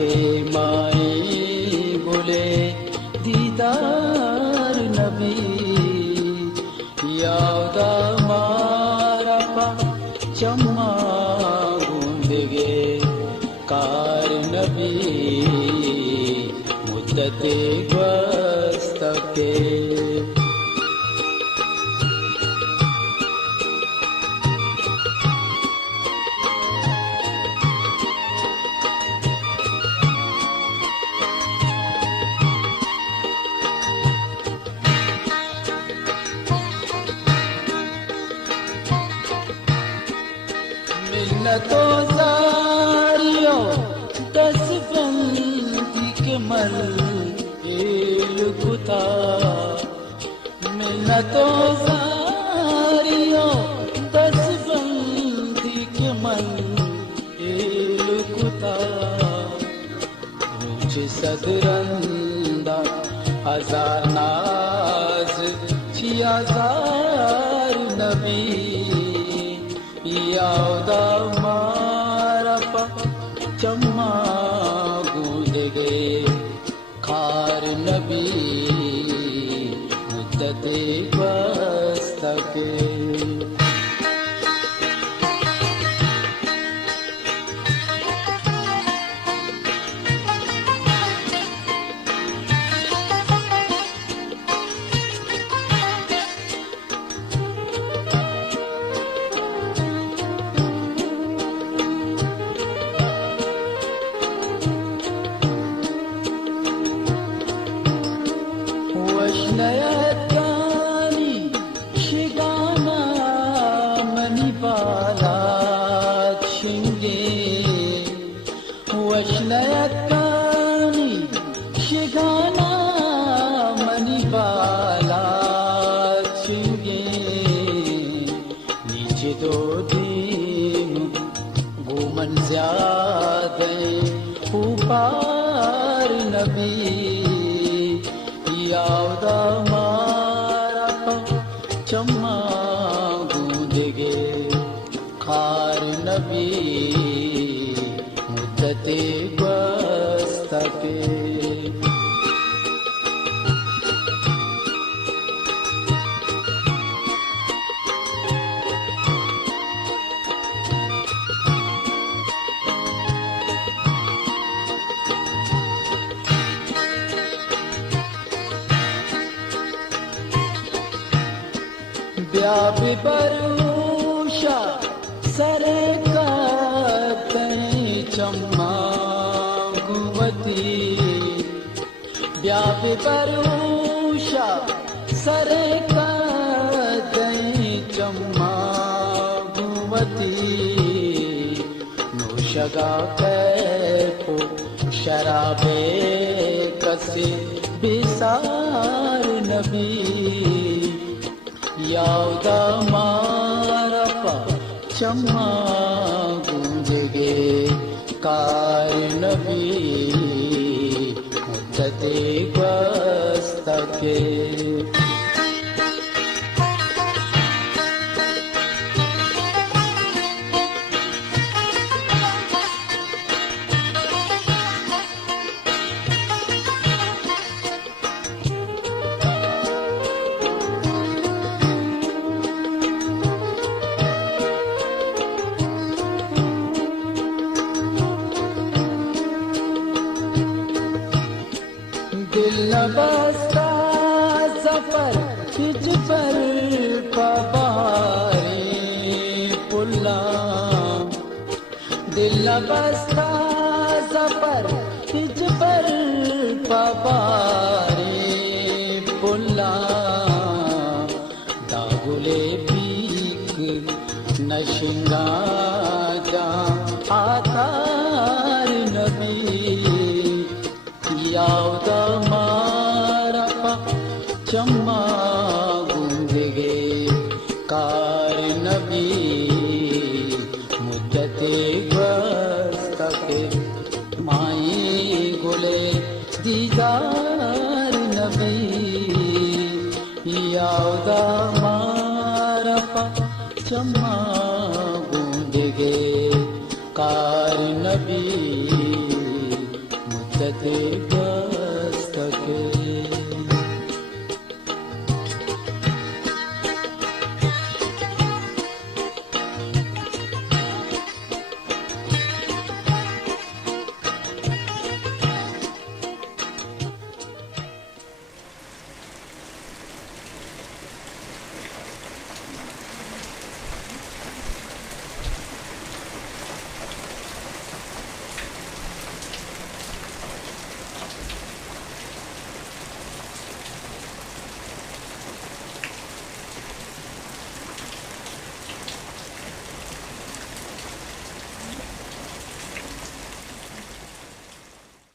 के माए बोले दीदार नबी यादा मारपा चम्मा गूंदगे कार नबी मुद्दते ग्वस्तके मिन्नतो सारियो दस बंदी के मल एल कुता मिन्नतो सारियो दस बंदी के मल एल कुता रुच सदरंदा हजार नाज छियाजार नबी यादा मारपा चम्मा गूंदगे खार नबी मुद्दते ग्वस्तके वशनयत्कानी शिगाना मणिबाला छिंगे वशनयत्कानी शिगाना मणिबाला छिंगे नीचे दो दिन घूमन ज्यादा ऊपर नबी यादा मारपा चम्मा गूंदगे खार नबी मुद्दते ग्वस्तके ब्याबी बरूशा सरे का चम्मा गुवती ब्याबी बरूशा सरे का चम्मा गुवती नोशगा कैपो शराबे कसे बिसार नबी यादा मारपा चम्मा गूंजगे कार नबी मुद्दते ग्वस्तके दिल न बसता सफर तुझ पर पबारे पुल्ला दिल न बसता सफर तुझ पर पबारे पुल्ला दागुले पीक नशिंगा जा आतार नबी यादा मारपा चम्मा गूंदगे कार नबी मुद्दते ग्वस्तके माई गुले दीदार नबी यादा